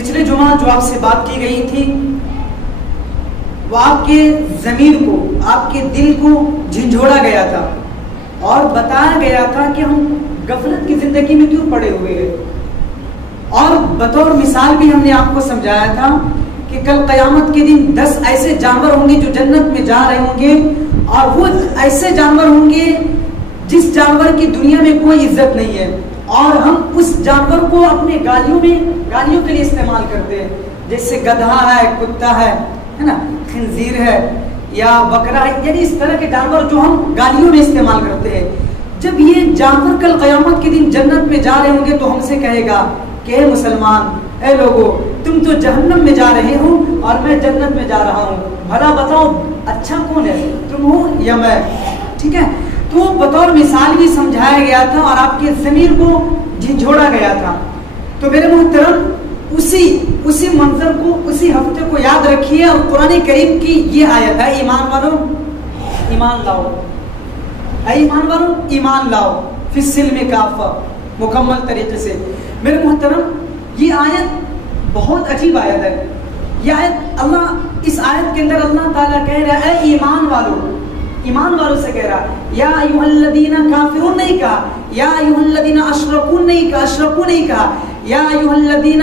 پچھلے جمعہ جو آپ سے بات کی گئی تھی وہ آپ کے ضمیر کو، آپ کے دل کو جھنجھوڑا گیا تھا اور بتایا گیا تھا کہ ہم غفلت کی زندگی میں کیوں پڑے ہوئے ہیں، اور بطور مثال بھی ہم نے آپ کو سمجھایا تھا کہ کل قیامت کے دن 10 ایسے جانور ہوں گے جو جنت میں جا رہے ہوں گے، اور وہ ایسے جانور ہوں گے جس جانور کی دنیا میں کوئی عزت نہیں ہے، اور ہم اس جانور کو اپنے گالیوں کے لیے استعمال کرتے ہیں، جیسے گدھا ہے، کتا ہے نا، خنزیر ہے یا بکرا ہے، یعنی اس طرح کے جانور جو ہم گالیوں میں استعمال کرتے ہیں۔ جب یہ جانور کل قیامت کے دن جنت میں جا رہے ہوں گے تو ہم سے کہے گا کہ اے مسلمان، اے لوگو، تم تو جہنم میں جا رہے ہو اور میں جنت میں جا رہا ہوں، بھلا بتاؤ اچھا کون ہے، تم ہو یا میں؟ ٹھیک ہے، تو بطور مثال بھی سمجھایا گیا تھا اور آپ کے ضمیر کو جھنجھوڑا گیا تھا۔ تو میرے محترم، اسی منظر کو، اسی ہفتے کو یاد رکھیے، اور قرآن کریم کی یہ آیت ہے، ایمان والو ایمان لاؤ، اے ایمان والو ایمان لاؤ، فی السلم کافہ، مکمل طریقے سے۔ میرے محترم، یہ آیت بہت عجیب آیت ہے۔ یہ آیت اس آیت کے اندر اللہ تعالیٰ کہہ رہا ہے اے ایمان والوں سے کہہ رہا، یا ایھا الذین کافرون نہیں کہا، یا ایھا الذین اشرکون نہیں کہا، یا ایھا الذین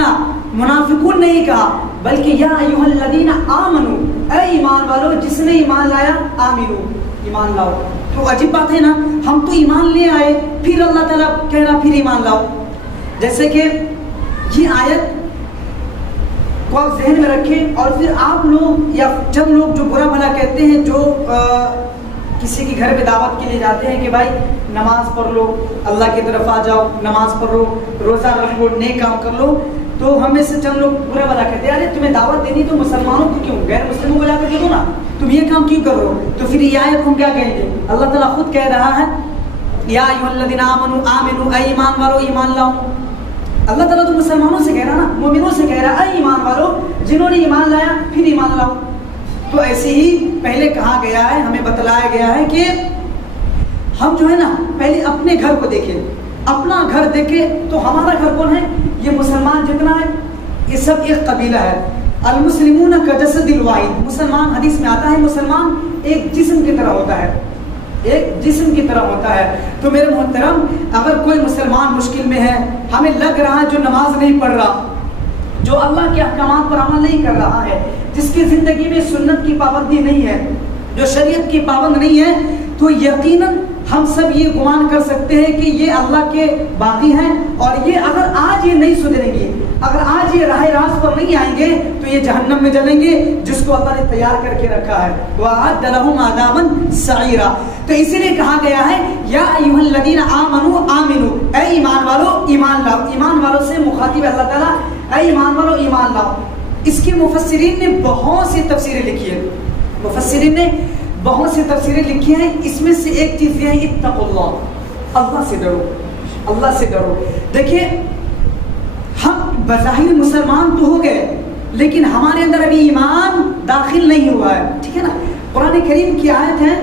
منافقون نہیں کہا، بلکہ یا ایھا الذین آمنوا، اے ایمان والو جس نے ایمان لایا، آمنو، ایمان لاؤ۔ تو عجیب بات ہے نا، ہم تو ایمان لے آئے، پھر اللہ تعالیٰ کہہ رہا پھر ایمان لاؤ۔ جیسے کہ یہ آیت کو آپ ذہن میں رکھیں، اور پھر آپ لوگ یا جب لوگ جو برا بھلا کہتے ہیں، جو کسی کے گھر میں دعوت کے لیے جاتے ہیں کہ بھائی نماز پڑھ لو، اللہ کی طرف آ جاؤ، نماز پڑھو، روزہ رکھ لو، نیک کام کر لو، تو ہم میں سے چند لوگ برا بھلا کہتے ہیں ارے تمہیں دعوت دینی تو مسلمانوں کو کیوں، غیر مسلموں کو جا کر دے دو نا، تم یہ کام کیوں کر رہے ہو؟ تو پھر یہ آیت ہم کیا کہیں گے؟ اللہ تعالیٰ خود کہہ رہا ہے یا ایھا الذین آمنوا، اے ایمان والو ایمان لاؤ۔ اللہ تعالیٰ تو مسلمانوں سے کہہ رہا نا، مومنوں سے کہہ رہا اے ایمان والو، جنہوں نے ایمان لایا پھر ایمان لاؤ۔ تو ایسے ہی پہلے کہا گیا ہے، ہمیں بتلایا گیا ہے کہ ہم جو ہے نا پہلے اپنے گھر کو دیکھیں، اپنا گھر دیکھیں تو ہمارا گھر کون ہے؟ یہ مسلمان جتنا ہے یہ سب ایک قبیلہ ہے۔ المسلمون کجسد الواحد، مسلمان حدیث میں آتا ہے مسلمان ایک جسم کی طرح ہوتا ہے، ایک جسم کی طرح ہوتا ہے۔ تو میرے محترم، اگر کوئی مسلمان مشکل میں ہے، ہمیں لگ رہا ہے جو نماز نہیں پڑھ رہا، جو اللہ کے احکامات پر عمل نہیں کر رہا ہے، جس کی زندگی میں سنت کی پابندی نہیں ہے، جو شریعت کی پابند نہیں ہے، تو یقیناً ہم سب یہ گمان کر سکتے ہیں کہ یہ اللہ کے باغی ہیں، اور یہ اگر آج یہ نہیں سدھریں گے، اگر آج یہ راہ راست پر نہیں آئیں گے تو یہ جہنم میں جلیں گے، جس کو اللہ نے تیار کر کے رکھا ہے، وَأَعَدَّ لَهُمْ عَذَابًا سَعِيرًا۔ تو اسی لیے کہا گیا ہے یا ایھا الذین آمنوا آمنوا، اے ایمان والو ایمان لاؤ۔ ایمان والوں سے مخاطب ہے اللہ تعالیٰ، اے ایمان والو ایمان لاؤ۔ اس کے مفسرین نے بہت سی تفسیریں لکھی ہیں، مفسرین نے بہت سی تفسیریں لکھی ہیں، اس میں سے ایک چیز یہ ہے اتقوا اللہ، اللہ سے ڈرو، اللہ سے ڈرو۔ دیکھیے ہم بظاہر مسلمان تو ہو گئے، لیکن ہمارے اندر ابھی ایمان داخل نہیں ہوا ہے، ٹھیک ہے نا۔ قرآن کریم کی آیت ہے،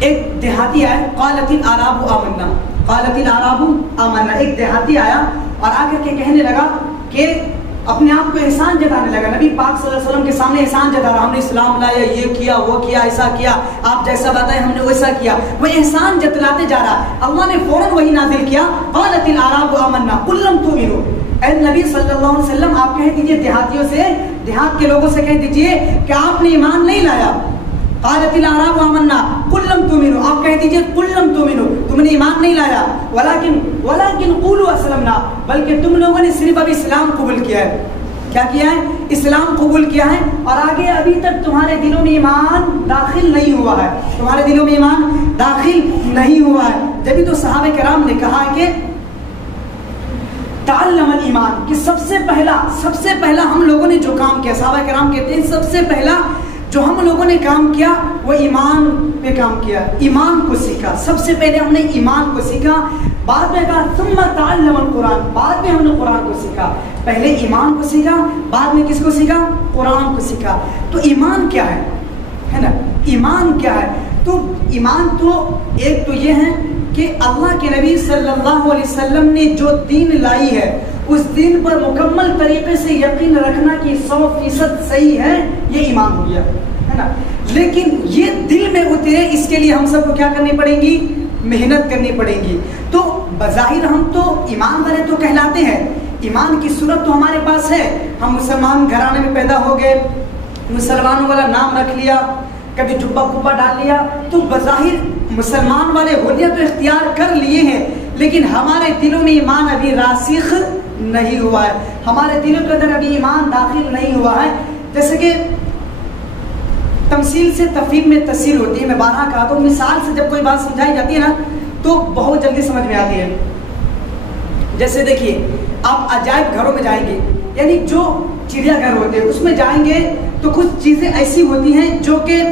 ایک دیہاتی آیا، قالت الاعراب آمنا، قالت الاعراب آمنا، ایک دیہاتی آیا اور آ کر کے کہنے لگا کہ اپنے آپ کو احسان جتانے لگا، نبی پاک صلی اللہ علیہ وسلم کے سامنے احسان جتا رہا، ہم نے اسلام لایا، یہ کیا وہ کیا، ایسا کیا، آپ جیسا بتائیں ہم نے ویسا کیا، وہ احسان جتلاتے جا رہا۔ اللہ نے فوراً وہی نازل کیا، قالت الاعراب آمنا قل لم تؤمنوا، اے نبی صلی اللہ علیہ وسلم آپ کہہ دیجئے دیہاتیوں سے، دیہات کے لوگوں سے کہہ دیجئے کہ آپ نے ایمان نہیں لایا۔ قالت الاعراب آمنا قل لم تؤمنوا، آپ کہہ دیجئے قل لم تؤمنوا، تم نے ایمان نہیں لایا، ولکن قولوا اسلمنا، بلکہ تم لوگوں نے صرف ابھی اسلام قبول کیا ہے۔ کیا کیا ہے؟ اسلام قبول کیا ہے، اور آگے ابھی تک تمہارے دلوں میں ایمان داخل نہیں ہوا ہے، تمہارے دلوں میں ایمان داخل نہیں ہوا ہے۔ جبھی تو صحابہ کرام نے کہا کہ تعلم الایمان، کہ سب سے پہلا ہم لوگوں نے جو کام کیا، صحابہ کرام کہتے ہیں سب سے پہلا جو ہم لوگوں نے کام کیا وہ ایمان پہ کام کیا، ایمان کو سیکھا، سب سے پہلے ہم نے ایمان کو سیکھا، بعد میں کہا ثم تعلم القرآن، بعد میں ہم نے قرآن کو سیکھا، پہلے ایمان کو سیکھا، بعد میں کس کو سیکھا؟ قرآن کو سیکھا۔ تو ایمان کیا ہے نا، ایمان کیا ہے؟ تو ایمان تو ایک تو یہ ہے کہ اللہ کے نبی صلی اللہ علیہ وسلم نے جو دین لائی ہے اس دین پر مکمل طریقے سے یقین رکھنا کہ 100% صحیح ہے، یہ ایمان ہو گیا ہے نا. لیکن یہ دل میں اترے اس کے لیے ہم سب کو کیا کرنی پڑے گی؟ محنت کرنی پڑے گی. تو بظاہر ہم تو ایمان والے تو کہلاتے ہیں، ایمان کی صورت تو ہمارے پاس ہے، ہم مسلمان گھرانے میں پیدا ہو گئے، مسلمانوں والا نام رکھ لیا، کبھی جبہ کبا ڈال لیا، تو بظاہر مسلمان والے حلیت تو اختیار کر لیے ہیں، لیکن ہمارے دلوں میں ایمان ابھی راسخ نہیں ہوا ہے، ہمارے دلوں کے اندر ابھی ایمان داخل نہیں ہوا ہے. جیسے کہ تمثیل سے تفہیم میں تسہیل ہوتی ہے، میں بارہا کہا تو مثال سے جب کوئی بات سمجھائی جاتی ہے نا تو بہت جلدی سمجھ میں آتی ہے. جیسے دیکھیے آپ عجائب گھروں میں جائیں گے، یعنی جو چڑیا گھر ہوتے ہیں اس میں جائیں گے تو کچھ چیزیں ایسی ہوتی ہیں جو کہ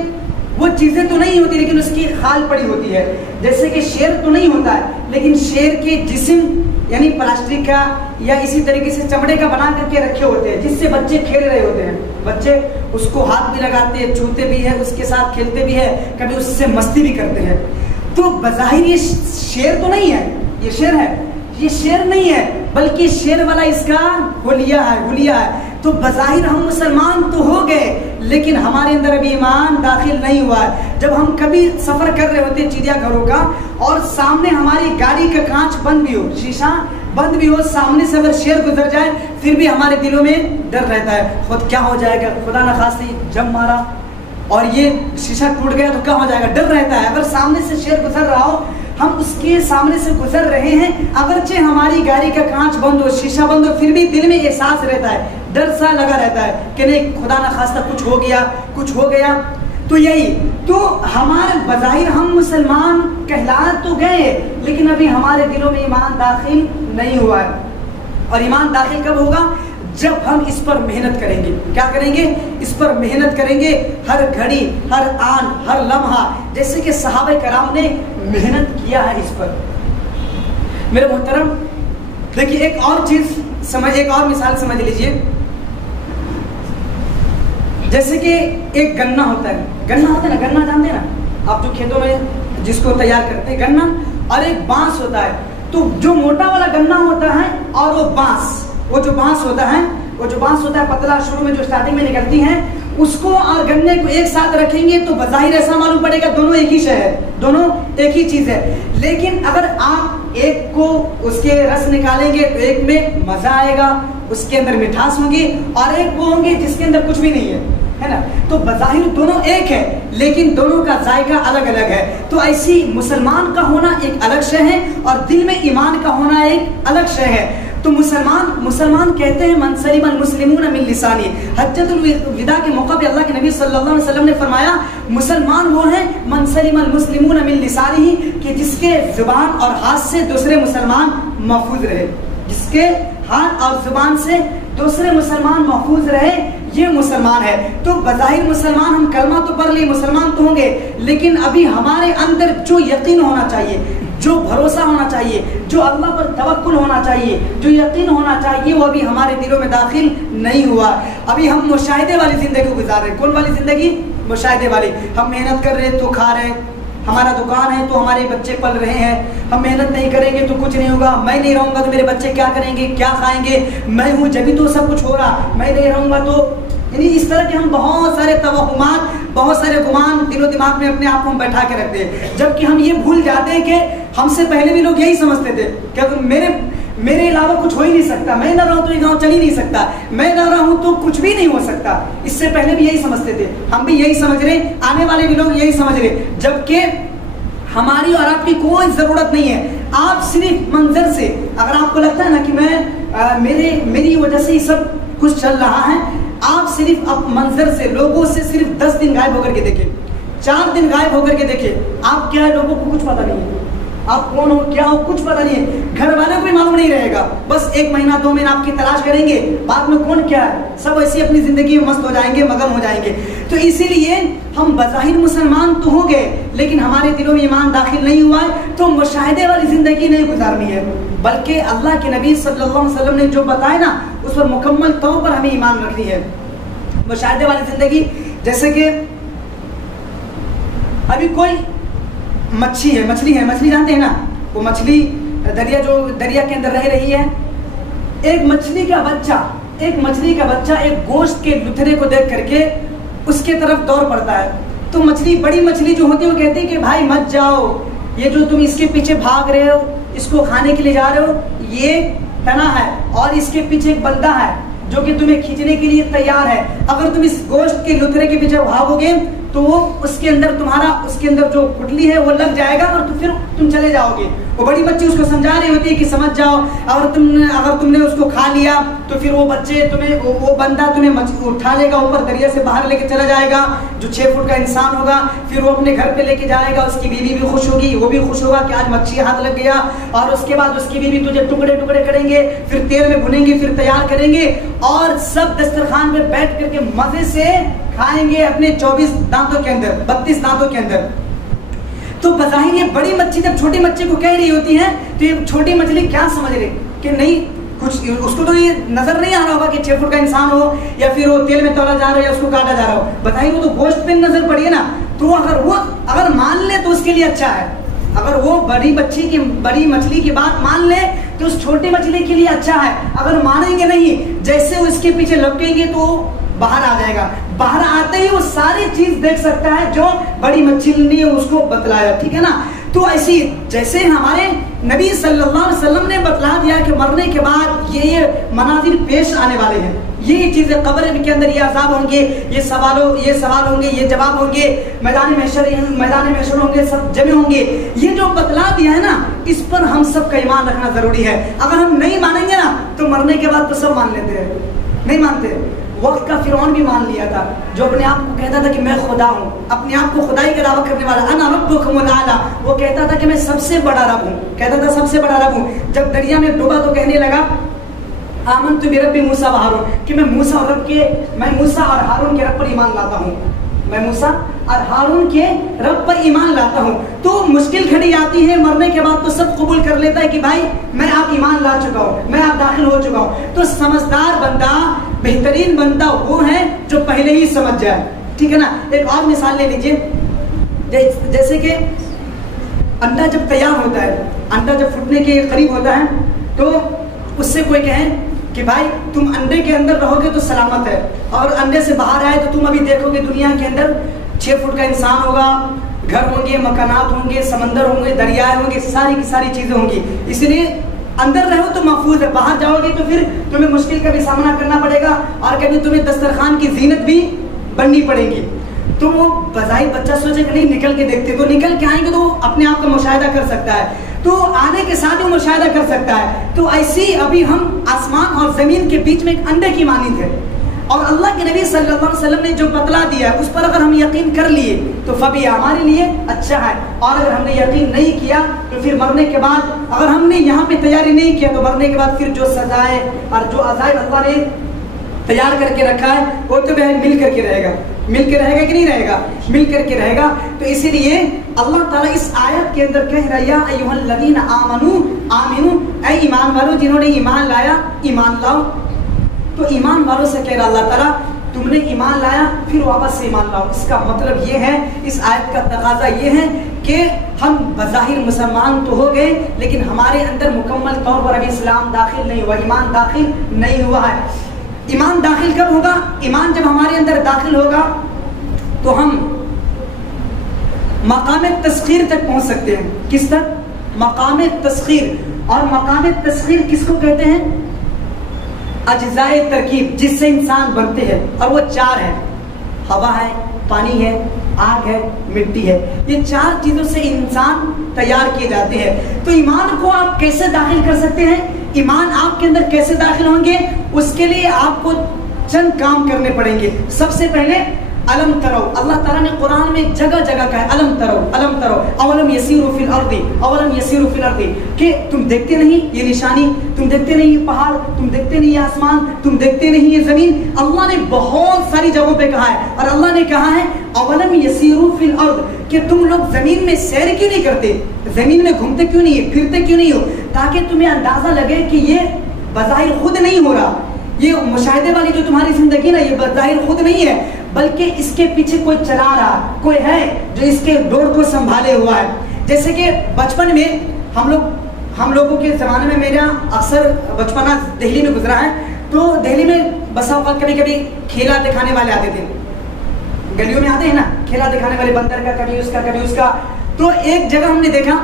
وہ چیزیں تو نہیں ہوتی لیکن اس کی خال پڑی ہوتی ہے. جیسے کہ شیر تو نہیں ہوتا ہے لیکن شیر کے جسم یعنی پلاسٹک کا یا اسی طریقے سے چمڑے کا بنا کر کے رکھے ہوتے ہیں جس سے بچے کھیل رہے ہوتے ہیں. بچے اس کو ہاتھ بھی لگاتے ہیں، چھوتے بھی ہیں، اس کے ساتھ کھیلتے بھی ہیں، کبھی اس سے مستی بھی کرتے ہیں. تو بظاہر یہ شیر تو نہیں ہے، یہ شیر ہے، یہ شیر نہیں ہے بلکہ شیر والا اس کا حلیہ ہے، حلیہ ہے. تو بظاہر ہم مسلمان تو ہو گئے لیکن ہمارے اندر ابھی ایمان داخل نہیں ہوا ہے. جب ہم کبھی سفر کر رہے ہوتے ہیں چڑیا گھروں کا اور سامنے ہماری گاڑی کا کانچ بند بھی ہو، شیشہ بند بھی ہو، سامنے سے اگر شیر گزر جائے پھر بھی ہمارے دلوں میں ڈر رہتا ہے، خود کیا ہو جائے گا، خدا نخواستہ جب مارا اور یہ شیشہ ٹوٹ گیا تو کیا ہو جائے گا، ڈر رہتا ہے. اگر سامنے سے شیر گزر رہا ہو، ہم اس کے سامنے سے گزر رہے ہیں، اگرچہ ہماری گاڑی کا کانچ بند ہو، شیشہ بند ہو، پھر بھی دل میں احساس رہتا ہے، ڈر سا لگا رہتا ہے کہ نہیں خدا نخواستہ کچھ ہو گیا، کچھ ہو گیا. تو یہی تو ہمارے بظاہر ہم مسلمان کہلا تو گئے لیکن ابھی ہمارے دلوں میں ایمان داخل نہیں ہوا ہے. اور ایمان داخل کب ہوگا؟ جب ہم اس پر محنت کریں گے. کیا کریں گے؟ اس پر محنت کریں گے، ہر گھڑی، ہر آن، ہر لمحہ، جیسے کہ صحابہ کرام نے محنت کیا ہے اس پر. میرے محترم دیکھیے ایک اور چیز سمجھ، ایک اور مثال سمجھ لیجئے. جیسے کہ ایک گنا ہوتا ہے، گنا ہوتا ہے نا، گنا جانتے ہیں نا آپ، جو کھیتوں میں جس کو تیار کرتے ہیں گنا، اور ایک بانس ہوتا ہے. تو جو موٹا والا گنا ہوتا ہے اور وہ بانس، وہ جو بانس ہوتا ہے پتلا، شروع میں جو اسٹارٹنگ میں نکلتی ہیں، اس کو اور گنے کو ایک ساتھ رکھیں گے تو بظاہر ایسا معلوم پڑے گا دونوں ایک ہی شے ہے، دونوں ایک ہی چیز ہے. لیکن اگر آپ ایک کو اس کے رس نکالیں گے تو ایک میں مزہ آئے گا، اس کے اندر مٹھاس ہوگی، اور ایک وہ ہوں گے جس کے اندر کچھ بھی نہیں ہے نا. تو بظاہر دونوں ایک ہے لیکن دونوں کا ذائقہ الگ الگ ہے. تو ایسی مسلمان کا ہونا ایک الگ شے ہے اور دل میں ایمان کا ہونا ایک الگ شے ہے. تو مسلمان کہتے ہیں من سلم المسلمون من لسانی. حجۃ الوداع کے موقع پہ اللہ کے نبی صلی اللہ علیہ وسلم نے فرمایا مسلمان وہ ہیں من سلم المسلمون من لسانی، کہ جس کے زبان اور ہاتھ سے دوسرے مسلمان محفوظ رہے، جس کے ہاتھ اور زبان سے دوسرے مسلمان محفوظ رہے، یہ مسلمان ہے. تو بظاہر مسلمان ہم کلمہ تو پڑھ لی، مسلمان تو ہوں گے، لیکن ابھی ہمارے اندر جو یقین ہونا چاہیے، جو بھروسہ ہونا چاہیے، جو اللہ پر توکل ہونا چاہیے، جو یقین ہونا چاہیے، وہ ابھی ہمارے دلوں میں داخل نہیں ہوا. ابھی ہم مشاہدے والی زندگی گزار رہے ہیں. کون والی زندگی؟ مشاہدے والی. ہم محنت کر رہے ہیں تو کھا رہے ہیں، ہمارا دکان ہے تو ہمارے بچے پل رہے ہیں، ہم محنت نہیں کریں گے تو کچھ نہیں ہوگا، میں نہیں رہوں گا تو میرے بچے کیا کریں گے، کیا کھائیں گے، میں ہوں جبھی تو سب کچھ ہو رہا، میں نہیں رہوں گا تو، یعنی اس طرح کے ہم بہت سارے توہمات، بہت سارے گمان دل و دماغ میں اپنے آپ کو ہم بیٹھا کے رکھتے ہیں. جبکہ ہم یہ بھول جاتے ہیں کہ ہم سے پہلے بھی لوگ یہی سمجھتے تھے کہ میرے علاوہ کچھ ہو ہی نہیں سکتا، میں نہ رہوں تو یہ گاؤں چل ہی نہیں سکتا، میں نہ رہوں تو کچھ بھی نہیں ہو سکتا. اس سے پہلے بھی یہی سمجھتے تھے، ہم بھی یہی سمجھ رہے، آنے والے بھی لوگ یہی سمجھ رہے. جبکہ ہماری اور آپ کی کوئی ضرورت نہیں ہے. آپ صرف منظر سے، اگر آپ کو لگتا ہے نا کہ میری وجہ سے یہ سب کچھ چل رہا ہے، آپ صرف اب منظر سے لوگوں سے صرف 10 دن غائب ہو کر کے دیکھیں، 4 دن غائب ہو کر کے دیکھیں، آپ کیا ہے لوگوں کو کچھ پتہ نہیں ہے، آپ کون ہو کیا ہو کچھ پتہ نہیں ہے، گھر والوں کو بھی معلوم نہیں رہے گا. بس 1 مہینہ 2 مہینہ آپ کی تلاش کریں گے، بعد میں کون کیا ہے، سب ایسی اپنی زندگی میں مست ہو جائیں گے، مگن ہو جائیں گے. تو اسی لیے ہم بظاہر مسلمان تو ہو گئے لیکن ہمارے دلوں میں ایمان داخل نہیں ہوا ہے. تو مشاہدے والی زندگی نہیں گزارنی ہے، بلکہ اللہ کے نبی صلی اللہ علیہ وسلم نے جو بتایا نا اس پر مکمل طور پر ہمیں ایمان رکھنی ہے. مشاہدے والی زندگی، جیسے کہ ابھی کوئی مچھلی ہے، مچھلی جانتے ہیں نا، وہ مچھلی دریا کے اندر رہ رہی ہے. ایک مچھلی کا بچہ ایک گوشت کے لتھڑے کو دیکھ کر کے اس کے طرف دوڑ پڑتا ہے. تو بڑی مچھلی جو ہوتی ہے وہ کہتی ہے کہ بھائی مت جاؤ, یہ جو تم اس کے پیچھے بھاگ رہے ہو, اس کو کھانے کے لیے جا رہے ہو, یہ تنا ہے اور اس کے پیچھے ایک بندہ ہے جو کہ تمہیں کھینچنے کے لیے تیار ہے. اگر تم اس گوشت کے لتھڑے کے پیچھے بھاگو گے تو وہ اس کے اندر جو پٹلی ہے وہ لگ جائے گا اور پھر تم چلے جاؤ گے. وہ بڑی بچی اس کو سمجھا رہی ہوتی ہے کہ سمجھ جاؤ, اگر تم نے اس کو کھا لیا تو پھر وہ بندہ تمہیں اٹھا لے گا, اوپر دریا سے باہر لے کے چلا جائے گا, جو 6 فٹ کا انسان ہوگا. پھر وہ اپنے گھر پہ لے کے جائے گا, اس کی بیوی بھی خوش ہوگی, وہ بھی خوش ہوگا کہ آج مچھلی ہاتھ لگ گیا. اور اس کے بعد اس کی بیوی تجھے ٹکڑے ٹکڑے کریں گے, پھر تیل میں بھونیں گے, پھر تیار کریں گے اور سب دسترخوان پہ بیٹھ کر کے مزے سے کھائیں گے اپنے 32 دانتوں کے اندر. تو بظاہر یہ بڑی مچھلی جب چھوٹی مچھلی کو کہہ رہی ہوتی ہے تو یہ چھوٹی مچھلی کیا سمجھ رہی کہ نہیں, کچھ اس کو تو یہ نظر نہیں آ رہا ہوگا کہ 6 فٹ کا انسان ہو یا پھر وہ تیل میں تولا جا رہا ہے یا اس کو کاٹا جا رہا ہو. بتائیے وہ تو گوشت پہ نظر پڑی ہے نا. تو اگر مان لے تو اس کے لیے اچھا ہے, اگر وہ بڑی مچھلی کی بات مان لے تو اس چھوٹی مچھلی کے لیے اچھا ہے. اگر مانیں گے نہیں, جیسے وہ اس کے پیچھے لپکیں گے تو باہر آ جائے گا. باہر آتے ہی وہ ساری چیز دیکھ سکتا ہے جو بڑی مچھلی نے اس کو بتلایا. ٹھیک ہے نا. تو ایسی جیسے ہمارے نبی صلی اللہ علیہ وسلم نے بتلا دیا کہ مرنے کے بعد یہ مناظر پیش آنے والے ہیں, یہ چیزیں قبر کے اندر یہ عذاب ہوں گے, یہ سوال ہوں گے, یہ جواب ہوں گے, میدان محشر ہوں گے, سب جمع ہوں گے. یہ جو بتلا دیا ہے نا, اس پر ہم سب کا ایمان رکھنا ضروری ہے. اگر ہم نہیں مانیں گے نا تو مرنے کے بعد تو سب مان لیتے ہیں, نہیں مانتے. وقت کا فرعون بھی مان لیا تھا, جو اپنے آپ کو کہتا تھا کہ میں خدا ہوں, اپنے آپ کو خدائی کا دعویٰ کرنے والا, انا ربکم الاعلی. وہ کہتا تھا کہ میں سب سے بڑا رب ہوں. جب دریا میں ڈوبا تو کہنے لگا آمنت برب موسیٰ و ہارون, کہ میں موسیٰ اور ہارون کے رب پر ایمان لاتا ہوں. میں موسیٰ اور ہارون کے رب پر ایمان لاتا ہوں. تو مشکل گھڑی آتی ہے مرنے کے بعد تو سب قبول کر لیتا ہے کہ بھائی میں آپ ایمان لا چکا ہوں, میں آپ داخل ہو چکا ہوں. تو سمجھدار بندہ, بہترین بندہ وہ ہے جو پہلے ہی سمجھ جائے. ٹھیک ہے نا. ایک اور مثال لے لیجئے, جیسے کہ انڈا جب تیار ہوتا ہے, انڈا جب پھٹنے کے قریب ہوتا ہے تو اس سے کوئی کہے کہ بھائی تم انڈے کے اندر رہو گے تو سلامت ہے, اور انڈے سے باہر آئے تو تم ابھی دیکھو گے دنیا کے اندر 6 فٹ کا انسان ہوگا, گھر ہوں گے, مکانات ہوں گے, سمندر ہوں گے, دریائے ہوں گے, ساری کی ساری چیزیں ہوں گی. اس لیے اندر رہو تو محفوظ ہے, باہر جاؤ گے تو پھر تمہیں مشکل کا بھی سامنا کرنا پڑے گا, اور کبھی تمہیں دسترخوان کی زینت بھی بننی پڑے گی. تو وہ بظاہر بچہ سوچے کہ نہیں نکل کے دیکھتے, تو نکل کے آئیں گے تو اپنے آپ کا مشاہدہ کر سکتا ہے, تو آنے کے ساتھ ہی مشاہدہ کر سکتا ہے. تو ایسی ابھی ہم آسمان اور زمین کے بیچ میں ایک انڈے کی مانند ہے, اور اللہ کے نبی صلی اللہ علیہ وسلم نے جو بتلا دیا ہے اس پر اگر ہم یقین کر لیے تو فبی ہمارے لیے اچھا ہے, اور اگر ہم نے یقین نہیں کیا تو پھر مرنے کے بعد, اگر ہم نے یہاں پہ تیاری نہیں کیا تو مرنے کے بعد پھر جو سزائے اور جو عذاب اللہ نے تیار کر کے رکھا ہے وہ تو مل کر کے رہے گا. مل کے رہے گا کہ نہیں رہے گا؟ مل کر کے رہے گا. تو اسی لیے اللہ تعالیٰ اس آیت کے اندر کہہ رہا ہے یا ایھا الذین آمنوا, اے ایمان والو جنہوں نے ایمان لایا, ایمان لاؤ. تو ایمان والوں سے کہہ رہا اللہ تعالیٰ تم نے ایمان لایا پھر واپس سے ایمان لاؤ. اس کا مطلب یہ ہے, اس آیت کا تقاضا یہ ہے کہ ہم بظاہر مسلمان تو ہو گئے لیکن ہمارے اندر مکمل طور پر ابھی اسلام داخل نہیں ہوا, ایمان داخل نہیں ہوا ہے. ایمان داخل کب ہوگا؟ ایمان جب ہمارے اندر داخل ہوگا تو ہم مقام تسخیر تک پہنچ سکتے ہیں. کس تک؟ مقام تسخیر. اور مقام تسخیر کس کو کہتے ہیں؟ اجزائے ترکیب جس سے انسان بنتے ہیں, اور وہ 4 ہیں, ہوا ہے, پانی ہے, آگ ہے, مٹی ہے. یہ 4 چیزوں سے انسان تیار کیے جاتے ہیں. تو ایمان کو آپ کیسے داخل کر سکتے ہیں؟ ایمان آپ کے اندر کیسے داخل ہوں گے؟ اس کے لیے آپ کو چند کام کرنے پڑیں گے. سب سے پہلے علم ترو, اللہ تعالیٰ نے قرآن میں جگہ جگہ کہا ہے علم ترو, علم ترو, اولم یسیروا فی الارض, اولم یسیروا فی الارض, کہ تم دیکھتے نہیں یہ نشانی, تم دیکھتے نہیں یہ پہاڑ, تم دیکھتے نہیں یہ آسمان, تم دیکھتے نہیں یہ زمین. اللہ نے بہت ساری جگہوں پہ کہا ہے, اور اللہ نے کہا ہے اولم یسیروا فی الارض, کہ تم لوگ زمین میں سیر کیوں نہیں کرتے, زمین میں گھومتے کیوں نہیں, پھرتے کیوں نہیں ہو, تاکہ تمہیں اندازہ لگے کہ یہ بظاہر خود نہیں ہو رہا, یہ مشاہدے والی جو تمہاری زندگی نا یہ بظاہر خود نہیں ہے, بلکہ اس کے پیچھے کوئی چلا رہا, کوئی ہے جو اس کے ڈور کو سنبھالے ہوا ہے. جیسے کہ بچپن میں ہم لوگوں کے زمانے میں میرا اکثر بچپنا دہلی میں گزرا ہے، تو دہلی میں بسا اوقات کبھی کبھی کھیلا دکھانے والے آتے تھے، گلیوں میں آتے ہیں نا کھیلا دکھانے والے، بندر کا کبھی اس کا کبھی اس کا. تو ایک جگہ ہم نے دیکھا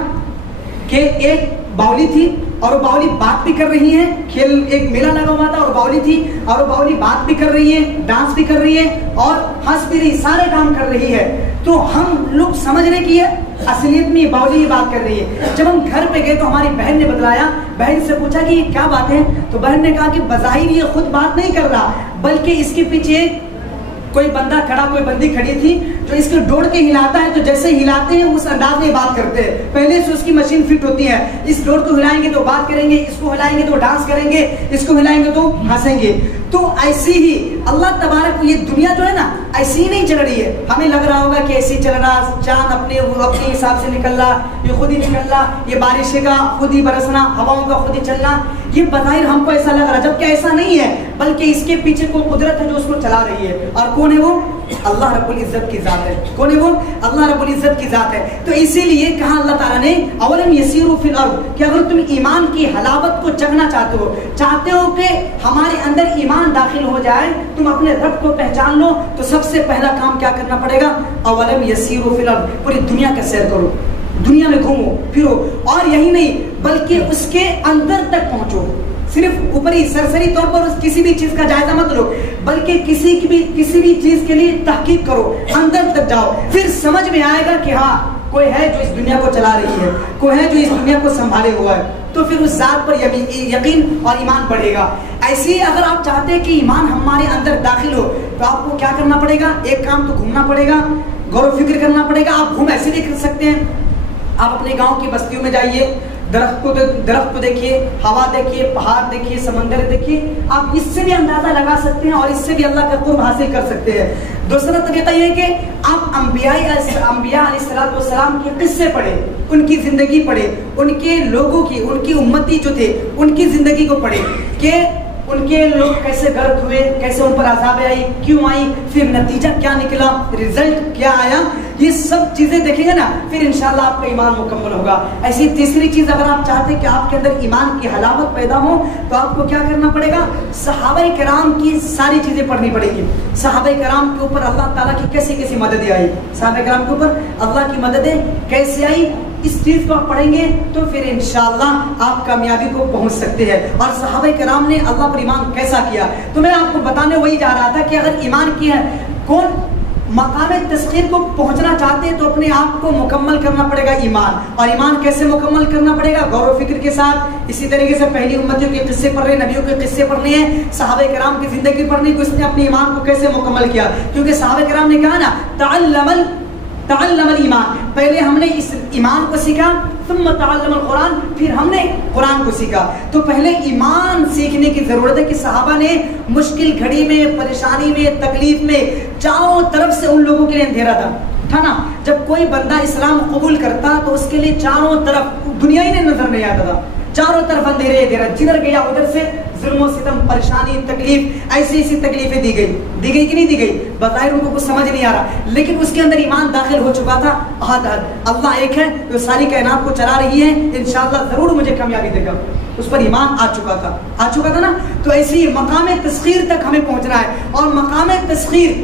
کہ ایک باولی تھی اور وہ باولی بات بھی کر رہی ہے، کھیل ایک میلہ لگا ہوا تھا اور باولی تھی اور وہ باولی بات بھی کر رہی ہے، ڈانس بھی کر رہی ہے اور ہنس بھی رہی، سارے کام کر رہی ہے. تو ہم لوگ سمجھ رہے کہ یہ اصلیت میں یہ باولی یہ بات کر رہی ہے. جب ہم گھر پہ گئے تو ہماری بہن نے بتلایا، بہن سے پوچھا کہ یہ کیا بات ہے، تو بہن نے کہا کہ بظاہر یہ خود بات نہیں کر رہا، بلکہ اس کے پیچھے کوئی بندہ کھڑا، کوئی بندی کھڑی تھی جو اس کو ڈوڑ کے ہلاتا ہے، تو جیسے ہلاتے ہیں اس انداز میں بات کرتے ہیں. پہلے سے اس کی مشین فٹ ہوتی ہے، اس ڈوڑ کو ہلائیں گے تو بات کریں گے، اس کو ہلائیں گے تو ڈانس کریں گے، اس کو ہلائیں گے تو ہنسیں گے. تو ایسی ہی اللہ تبارک، یہ دنیا جو ہے نا ایسی ہی نہیں چل رہی ہے. ہمیں لگ رہا ہوگا کہ ایسی چل رہا، چاند اپنے حساب سے نکل رہا، یہ خود ہی نکل رہا، یہ بارش کا خود ہی برسنا، ہواؤں کا خود ہی چلنا، یہ بظاہر ہم کو ایسا لگ رہا، جبکہ ایسا نہیں ہے، بلکہ اس کے پیچھے کوئی قدرت ہے جو اس کو چلا رہی ہے. اور کون ہے وہ؟ اللہ رب العزت کی ذات ہے. کون ہے وہ؟ اللہ رب العزت کی ذات ہے. تو اسی لیے کہا اللہ تعالیٰ نے اولم یسیروا فی الارض، کہ اگر تم ایمان کی حلاوت کو چکھنا چاہتے ہو کہ ہمارے اندر ایمان داخل ہو جائے، تم اپنے رب کو پہچان لو، تو سب سے پہلا کام کیا کرنا پڑے گا؟ اولم یسیروا فی الارض، پوری دنیا کا سیر کرو، دنیا میں گھومو پھرو، اور یہی نہیں بلکہ اس کے اندر تک پہنچو. صرف اوپری سرسری طور پر کسی بھی چیز کا جائزہ مت لو، بلکہ کسی بھی چیز کے لیے تحقیق کرو، اندر تک جاؤ، پھر سمجھ میں آئے گا کہ ہاں کوئی ہے جو اس دنیا کو چلا رہی ہے، کوئی ہے جو اس دنیا کو سنبھالے ہوا ہے. تو پھر اس ذات پر یقین اور ایمان بڑھے گا. ایسے ہی اگر آپ چاہتے ہیں کہ ایمان ہمارے اندر داخل ہو، تو آپ کو کیا کرنا پڑے گا؟ ایک کام تو گھومنا پڑے گا، غور و فکر کرنا پڑے گا. آپ گھوم ایسے بھی کر سکتے ہیں، آپ اپنے گاؤں کی بستیوں میں جائیے، درخت کو دیکھیے، ہوا دیکھیے، پہاڑ دیکھیے، سمندر دیکھیے، آپ اس سے بھی اندازہ لگا سکتے ہیں اور اس سے بھی اللہ کا قرب حاصل کر سکتے ہیں. دوسرا طریقہ یہ ہے کہ آپ انبیاء علیہ السلام کے قصے پڑھیں، ان کی زندگی پڑھیں، ان کے لوگوں کی، ان کی امتی جو تھے ان کی زندگی کو پڑھیں کہ ان کے لوگ کیسے غرق ہوئے، کیسے ان پر عذابیں آئی، کیوں آئی، پھر نتیجہ کیا نکلا، رزلٹ کیا آیا. یہ سب چیزیں دیکھیں گے نا، پھر انشاءاللہ آپ کا ایمان مکمل ہوگا. ایسی تیسری چیز، اگر آپ چاہتے ہیں کہ آپ کے اندر ایمان کی حلاوت پیدا ہو، تو آپ کو کیا کرنا پڑے گا؟ صحابہ کرام کی ساری چیزیں پڑھنی پڑے گی. صحابہ کرام کے اوپر اللہ تعالیٰ کی کیسی کیسی مددیں آئی، صحابہ کرام کے اوپر اللہ کی مددیں کیسے آئی، اس چیز کو آپ پڑھیں گے تو پھر انشاءاللہ آپ کامیابی کو پہنچ سکتے ہیں. اور صحابہ کرام نے اللہ پر ایمان کیسا کیا، تو میں آپ کو بتانے وہی جا رہا تھا کہ اگر ایمان کی ہے، کون مقام تسخیر کو پہنچنا چاہتے ہیں تو اپنے آپ کو مکمل کرنا پڑے گا ایمان. اور ایمان کیسے مکمل کرنا پڑے گا؟ غور و فکر کے ساتھ. اسی طریقے سے پہلی امتیوں کے قصے پڑھ رہے، نبیوں کے قصے پڑھنے ہیں، صحابہ کرام کی زندگی پڑھنی کہ اس نے اپنے ایمان کو کیسے مکمل کیا. کیونکہ صحابہ کرام نے کہا نا تعلم الایمان، پہلے ہم نے اس ایمان کو سیکھا، ثم تعلم القرآن، پھر ہم نے قرآن کو سیکھا. تو پہلے ایمان سیکھنے کی ضرورت ہے کہ صحابہ نے مشکل گھڑی میں، پریشانی میں، تکلیف میں، چاروں طرف سے ان لوگوں کے لیے اندھیرا تھا نا. جب کوئی بندہ اسلام قبول کرتا تو اس کے لیے چاروں طرف دنیا ہی نظر نہیں آتا تھا، چاروں طرف اندھیرا، جدھر گیا ادھر سے ظلم و ستم، پریشانی، تکلیف، ایسی تکلیفیں دی گئی کہ نہیں دی گئی؟ بظاہر ان کو کچھ سمجھ نہیں آ رہا، لیکن اس کے اندر ایمان داخل ہو چکا تھا. اللہ ایک ہے جو ساری کائنات کو چلا رہی ہے، انشاءاللہ ضرور مجھے کامیابی دے گا. اس پر ایمان آ چکا تھا نا. تو ایسی مقام تسخیر تک ہمیں پہنچنا ہے، اور مقام تسخیر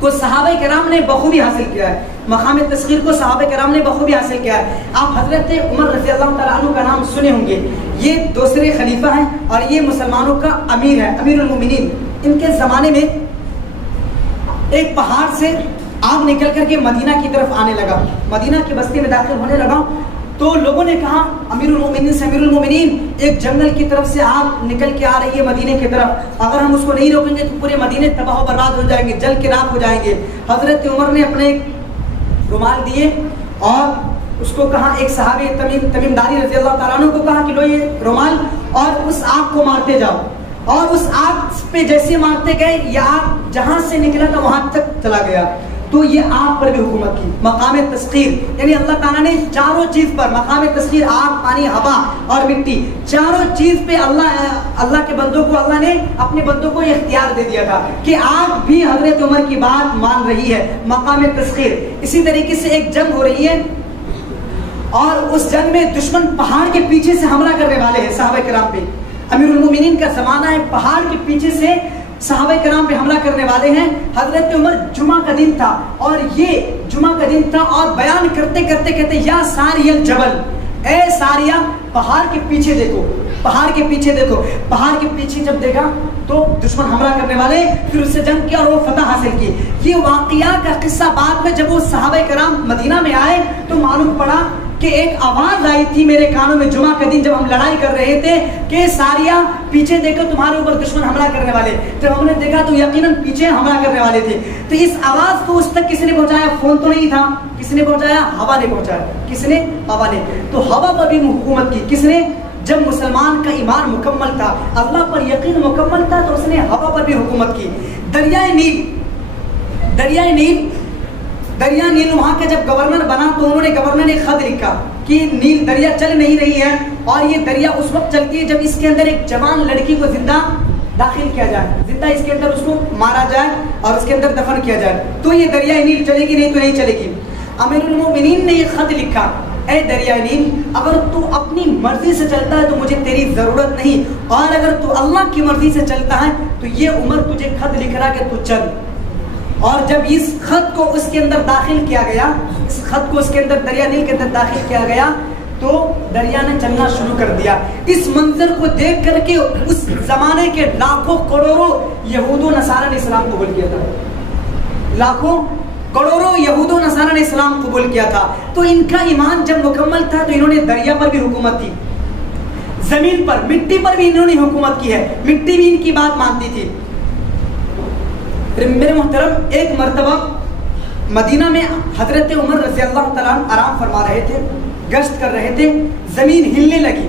کو صحابہ کرام نے بخوبی حاصل کیا ہے. مقام تسخیر کو صحابہ کرام نے بخوبی حاصل کیا ہے. آپ حضرت عمر رضی اللہ تعالیٰ عنہ کا نام سنے ہوں گے، یہ دوسرے خلیفہ ہیں اور یہ مسلمانوں کا امیر ہے، امیر المومنین. ان کے زمانے میں ایک پہاڑ سے آگ نکل کر کے مدینہ کی طرف آنے لگا، مدینہ کی بستی میں داخل ہونے لگا. تو لوگوں نے کہا امیر المومنین سے، امیر المومنین ایک جنگل کی طرف سے آگ نکل کے آ رہی ہے مدینے کی طرف، اگر ہم اس کو نہیں روکیں گے تو پورے مدینے تباہ و برباد ہو جائیں گے، جل کے راکھ ہو جائیں گے. حضرت عمر نے اپنے رومال دیے اور اس کو کہا، ایک صحابی تمیم داری رضی اللہ تعالیٰ عنہ کو کہا کہ لو یہ رومال اور اس آگ کو مارتے جاؤ. اور اس آگ پہ جیسے مارتے گئے، یہ آگ جہاں سے نکلا تھا وہاں تک چلا گیا. تو یہ آگ پر بھی حکومت کی. مقام تسخیر یعنی اللہ تعالیٰ نے چاروں چیز پر، مقام تسخیر آگ، پانی، ہوا اور مٹی، چاروں چیز پہ اللہ کے بندوں کو، اللہ نے اپنے بندوں کو اختیار دے دیا تھا کہ آگ بھی حضرت عمر کی بات مان رہی ہے. مقام تسخیر. اسی طریقے سے ایک جنگ ہو رہی ہے اور اس جنگ میں دشمن پہاڑ کے پیچھے سے حملہ کرنے والے ہیں صحابہ کرام پہ. امیر المومنین کا زمانہ ہے, پہاڑ کے پیچھے سے صحابہ کرام پہ حملہ کرنے والے ہیں. حضرت عمر جمعہ کا دن تھا اور یہ جمعہ کا دن تھا اور بیان کرتے کرتے کہتے یا ساریہ الجبل, اے ساریہ پہاڑ کے پیچھے دیکھو, پہاڑ کے پیچھے دیکھو. پہاڑ کے پیچھے جب دیکھا تو دشمن حملہ کرنے والے, پھر اس سے جنگ کیا اور وہ فتح حاصل کی. یہ واقعہ کا قصہ بعد میں جب وہ صحابہ کرام مدینہ میں آئے تو معلوم پڑا کہ ایک آواز آئی تھی میرے کانوں میں جمعہ کا دن جب ہم لڑائی کر رہے تھے کہ ساریہ پیچھے دیکھو تمہارے اوپر دشمن حملہ کرنے والے. جب ہم نے دیکھا تو یقیناً پیچھے حملہ کرنے والے تھے. تو اس آواز کو اس تک کس نے پہنچایا؟ فون تو نہیں تھا, کس نے پہنچایا؟ ہوا نے پہنچایا. کس نے؟ ہوا نے. تو ہوا پر بھی حکومت کی. کس نے؟ جب مسلمان کا ایمان مکمل تھا, اللہ پر یقین مکمل تھا, تو اس نے ہوا پر بھی حکومت کی. دریائے نیل, دریائے نیل, دریا نیل وہاں کا جب گورنر بنا تو انہوں نے گورنر نے خط لکھا کہ نیل دریا چل نہیں رہی ہے اور یہ دریا اس وقت چلتی ہے جب اس کے اندر ایک جوان لڑکی کو زندہ داخل کیا جائے, زندہ اس کے اندر اس کو مارا جائے اور اس کے اندر دفن کیا جائے تو یہ دریائے نیل چلے گی, نہیں تو نہیں چلے گی. امیر المومنین نے یہ خط لکھا, اے دریائے نیل اگر تو اپنی مرضی سے چلتا ہے تو مجھے تیری ضرورت نہیں, اور اگر تو اللہ کی مرضی سے چلتا ہے تو یہ عمر تجھے خط لکھ رہا کہ تو چل. اور جب اس خط کو اس کے اندر داخل کیا گیا, اس خط کو اس کے اندر دریا نیل کے اندر داخل کیا گیا تو دریا نے چلنا شروع کر دیا. اس منظر کو دیکھ کر کے اس زمانے کے لاکھوں کروڑوں یہود و نصارہ نے اسلام قبول کیا تھا, لاکھوں کروڑوں یہود و نصارہ نے اسلام قبول کیا تھا. تو ان کا ایمان جب مکمل تھا تو انہوں نے دریا پر بھی حکومت کی, زمین پر, مٹی پر بھی انہوں نے حکومت کی ہے, مٹی بھی ان کی بات مانتی تھی. میرے محترم ایک مرتبہ مدینہ میں حضرت عمر رضی اللہ تعالیٰ عنہ آرام فرما رہے تھے, گشت کر رہے تھے, زمین ہلنے لگی,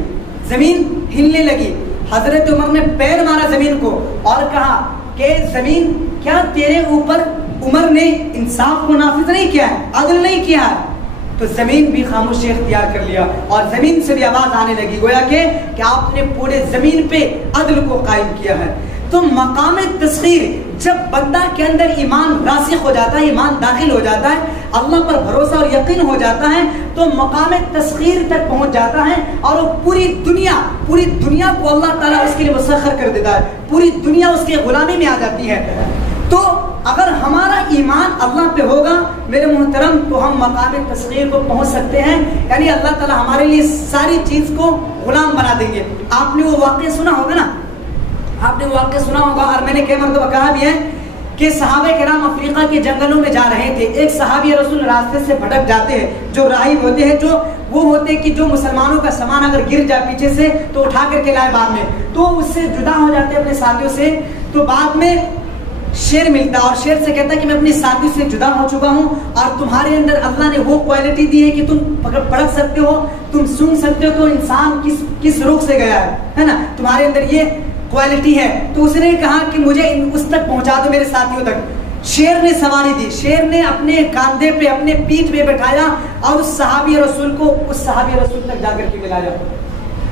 زمین ہلنے لگی. حضرت عمر نے پیر مارا زمین کو اور کہا کہ زمین کیا تیرے اوپر عمر نے انصاف کو نافذ نہیں کیا ہے, عدل نہیں کیا ہے؟ تو زمین بھی خاموشی اختیار کر لیا اور زمین سے بھی آواز آنے لگی گویا کہ آپ نے پورے زمین پہ عدل کو قائم کیا ہے. تو مقام تسخیر جب بندہ کے اندر ایمان راسخ ہو جاتا ہے, ایمان داخل ہو جاتا ہے, اللہ پر بھروسہ اور یقین ہو جاتا ہے تو مقام تسخیر تک پہنچ جاتا ہے اور وہ پوری دنیا کو اللہ تعالیٰ اس کے لیے مسخر کر دیتا ہے, پوری دنیا اس کے غلامی میں آ جاتی ہے. تو اگر ہمارا ایمان اللہ پہ ہوگا میرے محترم تو ہم مقام تسخیر کو پہنچ سکتے ہیں, یعنی اللہ تعالیٰ ہمارے لیے ساری چیز کو غلام بنا دیں گے. آپ نے وہ واقعہ سنا ہوگا نا, آپ نے واقعہ سنا ہوگا اور میں نے کئی مرتبہ کہا بھی ہے کہ صحابہ کرام افریقہ کے جنگلوں میں جا رہے تھے. ایک صحابی رسول راستے سے بھٹک جاتے ہیں, جو راہب ہوتے ہیں, جو وہ ہوتے ہیں کہ جو مسلمانوں کا سامان اگر گر جائے پیچھے سے تو اٹھا کر کے لائے بعد میں, تو اس سے جدا ہو جاتے ہیں اپنے ساتھیوں سے. تو بعد میں شیر ملتا اور شیر سے کہتا ہے کہ میں اپنے ساتھیوں سے جدا ہو چکا ہوں اور تمہارے اندر اللہ نے وہ کوالٹی دی ہے کہ تم پڑھ سکتے ہو, تم سن سکتے ہو. تو انسان کس رخ سے گیا ہے نا, تمہارے اندر یہ کوالٹی ہے. تو اس نے کہا کہ مجھے اس تک پہنچا دو, میرے ساتھیوں تک. شیر نے سواری دی, شیر نے اپنے کاندھے پہ اپنے پیٹھ پہ بٹھایا اور اس صحابی رسول کو اس صحابی رسول تک جا کر کے ملایا.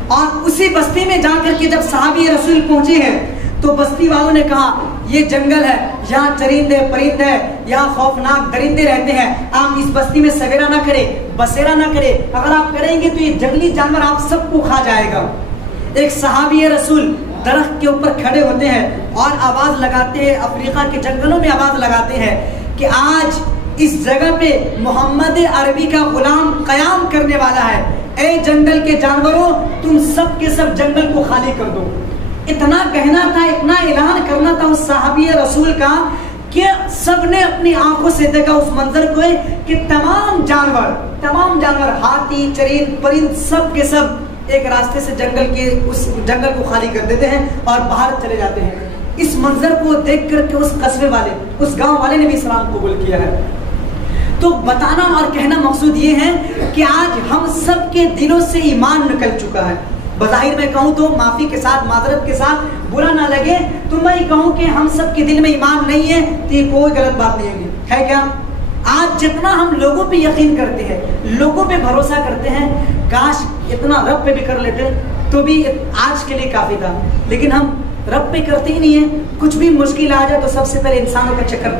اور اسی بستی میں جا کر کے جب صحابی رسول پہنچے ہیں تو بستی والوں نے کہا یہ جنگل ہے, یہاں چرندے پرندے, یہاں خوفناک درندے رہتے ہیں, آپ اس بستی میں سویرا نہ کرے, بسیرا نہ کرے, اگر آپ کریں گے تو یہ جنگلی جانور آپ سب کو کھا جائے گا. ایک صحابی رسول درخت کے اوپر کھڑے ہوتے ہیں اور آواز لگاتے ہیں, افریقہ کے جنگلوں میں آواز لگاتے ہیں کہ آج اس جگہ پہ محمد عربی کا غلام قیام کرنے والا ہے, اے جنگل کے جانوروں تم سب کے سب جنگل کو خالی کر دو. اتنا کہنا تھا, اتنا اعلان کرنا تھا اس صحابی رسول کا کہ سب نے اپنی آنکھوں سے دیکھا اس منظر کو کہ تمام جانور ہاتھی, چرند, پرند سب کے سب ایک راستے سے اس جنگل کو خالی کر دیتے ہیں اور باہر چلے جاتے ہیں. اس منظر کو دیکھ کر کے اس قصبے والے, اس گاؤں والے نے بھی اسلام قبول کیا ہے. تو بتانا اور کہنا مقصود یہ ہے کہ آج ہم سب کے دلوں سے ایمان نکل چکا ہے. بظاہر میں کہوں تو معافی کے ساتھ, معذرت کے ساتھ, برا نہ لگے تو میں کہوں کہ ہم سب کے دل میں ایمان نہیں ہے تو یہ کوئی غلط بات نہیں ہوگی, ہے کیا؟ آج جتنا ہم لوگوں پہ یقین کرتے ہیں, لوگوں پہ بھروسہ کرتے ہیں, کاش اتنا رب پہ بھی کر لیتے تو بھی آج کے لیے کافی تھا. لیکن ہم رب پہ کرتے ہی نہیں ہیں. کچھ بھی مشکل آ جائے تو سب سے پہلے انسانوں کا چکر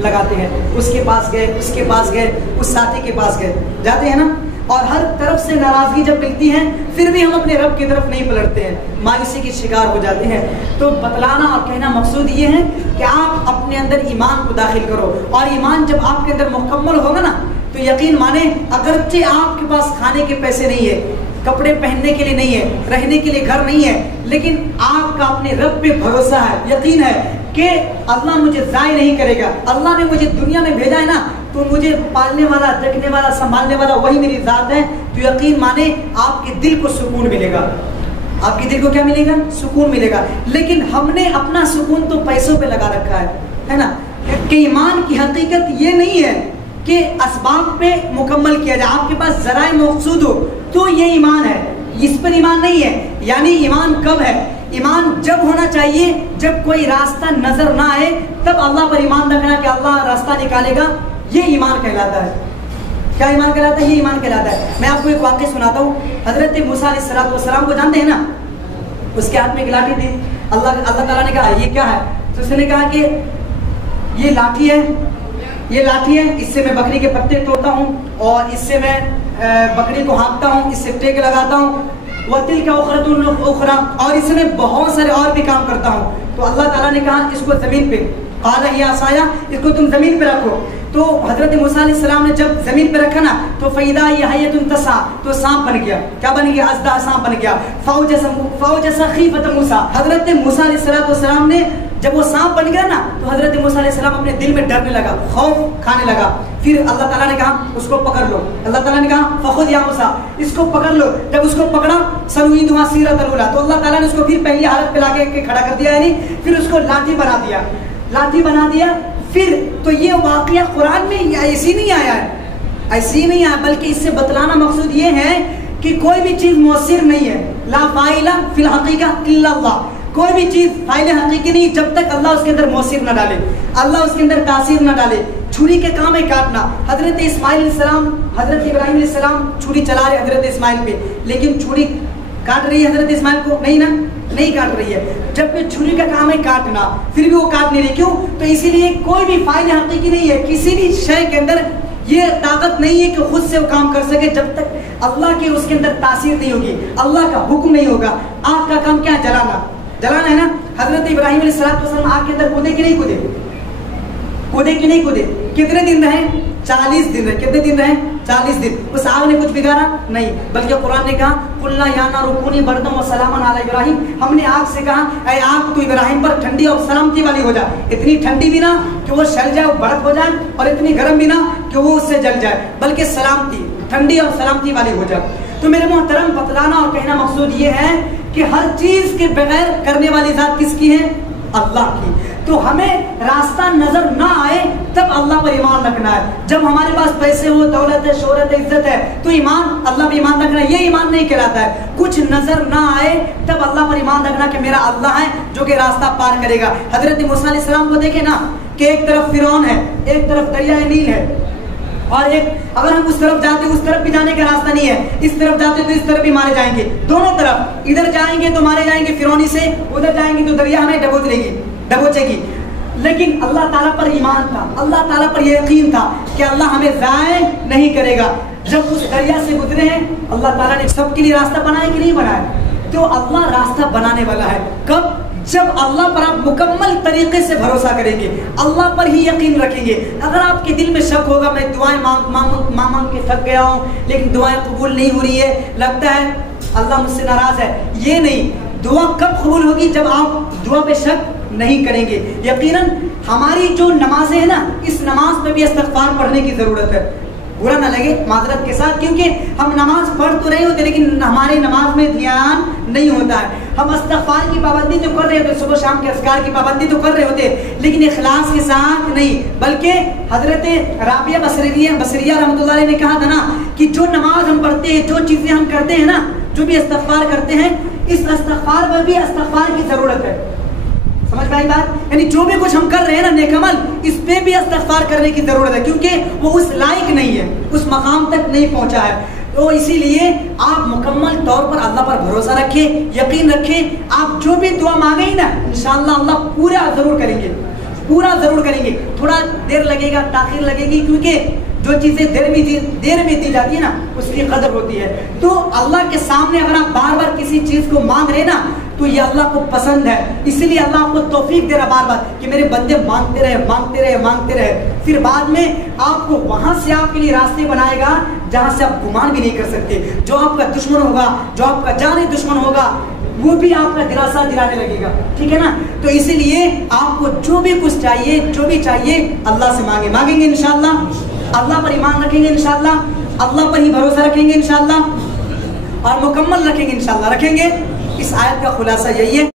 لگاتے ہیں, اس کے پاس گئے, اس کے پاس گئے, اس ساتھی کے پاس گئے, جاتے ہیں نا. اور ہر طرف سے ناراضگی جب ملتی ہے پھر بھی ہم اپنے رب کی طرف نہیں پلٹتے ہیں، مایوسی کے شکار ہو جاتے ہیں۔ تو بتلانا اور کہنا مقصود یہ ہے کہ آپ اپنے اندر ایمان کو داخل کرو، اور ایمان جب آپ کے اندر مکمل ہوگا نا تو یقین مانیں اگرچہ آپ کے پاس کھانے کے پیسے نہیں ہے، کپڑے پہننے کے لیے نہیں ہے، رہنے کے لیے گھر نہیں ہے، لیکن آپ کا اپنے رب پہ بھروسہ ہے، یقین ہے کہ اللہ مجھے ضائع نہیں کرے گا، اللہ نے مجھے دنیا میں بھیجا ہے نا تو مجھے پالنے والا، رکھنے والا، سنبھالنے والا وہی میری ذات ہے، تو یقین مانے آپ کے دل کو سکون ملے گا۔ آپ کے دل کو کیا ملے گا؟ سکون ملے گا۔ لیکن ہم نے اپنا سکون تو پیسوں پہ لگا رکھا ہے نا، کہ ایمان کی حقیقت یہ نہیں ہے کہ اسباب پہ مکمل کیا جائے، آپ کے پاس ذرائع مقصود ہو تو یہ ایمان ہے، اس پر ایمان نہیں ہے۔ یعنی ایمان کب ہے؟ ایمان جب ہونا چاہیے جب کوئی راستہ نظر نہ آئے تب اللہ پر ایمان رکھنا کہ اللہ راستہ نکالے گا، یہ ایمان کہلاتا ہے۔ کیا ایمان کہلاتا ہے؟ یہ ایمان کہلاتا ہے۔ میں آپ کو ایک واقعہ سناتا ہوں۔ حضرت موسیٰ علیہ السلام کو جانتے ہیں نا، اس کے ہاتھ میں ایک لاٹھی تھی۔ اللہ تعالیٰ نے کہا یہ کیا ہے؟ تو اس نے کہا کہ یہ لاٹھی ہے، یہ لاٹھی ہے، اس سے میں بکری کے پتے توڑتا ہوں اور اس سے میں بکری کو ہانکتا ہوں، اس سے ٹیک لگاتا ہوں، وَتِلْكَ أُخْرَةٌ أُخْرَى، اور اس سے میں بہت سارے اور بھی کام کرتا ہوں۔ تو اللہ تعالیٰ نے کہا اس کو زمین پہ، قَالَ هِيَ عَصَايَ، اس کو تم زمین پہ رکھو۔ تو حضرت موسیٰ علیہ السلام نے جب زمین پہ رکھا نا تو فَإِذَا هِيَ حَيَّةٌ تَسْعَىٰ، تو سانپ بن گیا۔ کیا بن گیا؟ اژدہا، سانپ بن گیا۔ فَأَوْجَسَ خِيفَةَ مُوسَىٰ، حضرت موسیٰ علیہ السلام نے جب وہ سانپ بن گیا نا تو حضرت موسیٰ علیہ السلام اپنے دل میں ڈرنے لگا، خوف کھانے لگا۔ پھر اللہ تعالیٰ نے کہا اس کو پکڑ لو، اللہ تعالیٰ نے کہا فخذ یا موسیٰ، اس کو پکڑ لو۔ جب اس کو پکڑا سنعیدها سیرۃ الاولیٰ، تو اللہ تعالیٰ نے اس کو پھر پہلی حالت پہ لا کے کھڑا کر دیا، یعنی پھر اس کو لاٹھی بنا دیا، لاٹھی بنا دیا۔ پھر تو یہ واقعہ قرآن میں ایسی نہیں آیا ہے، ایسی نہیں آیا، بلکہ اس سے بتلانا مقصود یہ ہے کہ کوئی بھی چیز مؤثر نہیں ہے، لا فاعل فی الحقیقہ الا اللہ، کوئی بھی چیز فاعل حقیقی نہیں جب تک اللہ اس کے اندر مؤثر نہ ڈالے، اللہ اس کے اندر تاثیر نہ ڈالے۔ چھری کے کام ہے کاٹنا، حضرت اسماعیل علیہ السلام، حضرت ابراہیم علیہ السلام چھری چلا رہے حضرت اسماعیل پہ، لیکن چھری کاٹ رہی ہے حضرت اسماعیل کو؟ نہیں نا، نہیں کاٹ رہی ہے، جبکہ چھری کا کام ہے کاٹنا، پھر بھی وہ کاٹ نہیں رہی۔ کیوں؟ تو اسی لیے کوئی بھی فاعل حقیقی نہیں ہے، کسی بھی شے کے اندر یہ طاقت نہیں ہے کہ خود سے وہ کام کر سکے جب تک اللہ کے اس کے اندر تاثیر نہیں ہوگی، اللہ کا حکم نہیں ہوگا۔ آگ کا کام کیا ہے؟ جلانا، جلانا ہے نا۔ حضرت ابراہیم علیہ السلام آگ کے اندر کودے کہ نہیں کودے؟ کودے کہ نہیں کودے؟ کتنے دن رہے؟ 40 دن رہے۔ کتنے دن رہے؟ 40 دن۔ اس آگ نے کچھ بگاڑا نہیں، بلکہ قرآن نے کہا قُلْنَا يَا نَارُ كُونِي بَرْدًا وَسَلَامًا عَلَىٰ إِبْرَاهِيمَ، ہم نے آگ سے کہا اے آگ تو ابراہیم پر ٹھنڈی اور سلامتی والی ہو جائے، اتنی ٹھنڈی بھی نہ کہ وہ شل جائے، وہ بڑک ہو جائے، اور اتنی گرم بھی نہ کہ وہ اس سے جل جائے، بلکہ سلامتی، ٹھنڈی اور سلامتی والی ہو جائے۔ تو میرے محترم بتلانا اور کہنا مقصود یہ ہے کہ ہر چیز کے بغیر کرنے والی ذات کس کی ہے؟ اللہ کی۔ تو ہمیں راستہ نظر نہ آئے تب اللہ پر ایمان رکھنا ہے۔ جب ہمارے پاس پیسے ہو، دولت ہے، شہرت ہے، عزت ہے، تو ایمان اللہ پہ ایمان رکھنا ہے، یہ ایمان نہیں کہلاتا ہے۔ کچھ نظر نہ آئے تب اللہ پر ایمان رکھنا کہ میرا اللہ ہے جو کہ راستہ پار کرے گا۔ حضرت موسیٰ علیہ السلام کو دیکھیں نا کہ ایک طرف فرعون ہے، ایک طرف دریائے نیل ہے، اور ایک اگر ہم اس طرف جاتے اس طرف بھی جانے کا راستہ نہیں ہے، اس طرف جاتے تو اس طرف بھی مارے جائیں گے، دونوں طرف ادھر جائیں گے تو مارے جائیں گے فرعونی سے، ادھر جائیں گے تو دریا ہمیں ڈبوچے گی۔ لیکن اللہ تعالیٰ پر ایمان تھا، اللہ تعالیٰ پر یہ یقین تھا کہ اللہ ہمیں ضائع نہیں کرے گا۔ جب اس دریا سے گزرے ہیں اللہ تعالیٰ نے سب کے لیے راستہ بنایا کہ نہیں بنایا؟ تو اللہ راستہ بنانے والا ہے۔ کب؟ جب اللہ پر آپ مکمل طریقے سے بھروسہ کریں گے، اللہ پر ہی یقین رکھیں گے۔ اگر آپ کے دل میں شک ہوگا میں دعائیں مانگ کے تھک گیا ہوں لیکن دعائیں قبول نہیں ہو رہی ہے، لگتا ہے اللہ مجھ سے ناراض ہے، یہ نہیں، دعا کب قبول ہوگی؟ جب آپ دعا پہ شک نہیں کریں گے۔ یقیناً ہماری جو نمازیں ہیں نا، اس نماز پہ بھی استغفار پڑھنے کی ضرورت ہے، برا نہ لگے معذرت کے ساتھ، کیونکہ ہم نماز پڑھ تو رہے ہوتے لیکن ہمارے نماز میں دھیان نہیں ہوتا ہے۔ ہم استغفار کی پابندی تو کر رہے ہوتے، صبح شام کے اذکار کی پابندی تو کر رہے ہوتے، لیکن اخلاص کے ساتھ نہیں۔ بلکہ حضرت رابعہ بصریہ رحمۃ اللہ علیہ نے کہا تھا نا کہ جو نماز ہم پڑھتے ہیں، جو چیزیں ہم کرتے ہیں نا، جو بھی استغفار کرتے ہیں، اس استغفار پر بھی استغفار کی ضرورت ہے۔ سمجھ میں آئی بات؟ یعنی جو بھی کچھ ہم کر رہے ہیں نا نیک عمل، اس پہ بھی استغفار کرنے کی ضرورت ہے، کیونکہ وہ اس لائق نہیں ہے، اس مقام تک نہیں پہنچا ہے۔ تو اسی لیے آپ مکمل طور پر اللہ پر بھروسہ رکھیں، یقین رکھیں، آپ جو بھی دعا مانگیں نا انشاءاللہ اللہ پورا ضرور کریں گے، پورا ضرور کریں گے۔ تھوڑا دیر لگے گا، تاخیر لگے گی، کیونکہ جو چیزیں دیر میں دی جاتی ہے نا اس کی قدر ہوتی ہے. تو اللہ کے سامنے اگر آپ بار بار کسی چیز کو مانگ رہے نا تو یہ اللہ کو پسند ہے. اسی لیے اللہ آپ کو توفیق دے رہا بار بار کہ میرے بندے مانگتے رہے. پھر بعد میں آپ کو وہاں سے آپ کے لیے راستے بنائے گا جہاں سے آپ گمان بھی نہیں کر سکتے. جو آپ کا دشمن ہوگا, جو آپ کا جانی دشمن ہوگا, وہ بھی آپ کا دلاسا دلانے لگے گا. ٹھیک ہے نا. تو اسی لیے آپ کو جو بھی کچھ چاہیے, جو بھی چاہیے اللہ سے مانگیں گے انشاءاللہ. اللہ پر ایمان رکھیں گے انشاءاللہ, اللہ پر ہی بھروسہ رکھیں گے انشاءاللہ, اور مکمل رکھیں گے انشاءاللہ. رکھیں گے. اس آیت کا خلاصہ یہی ہے.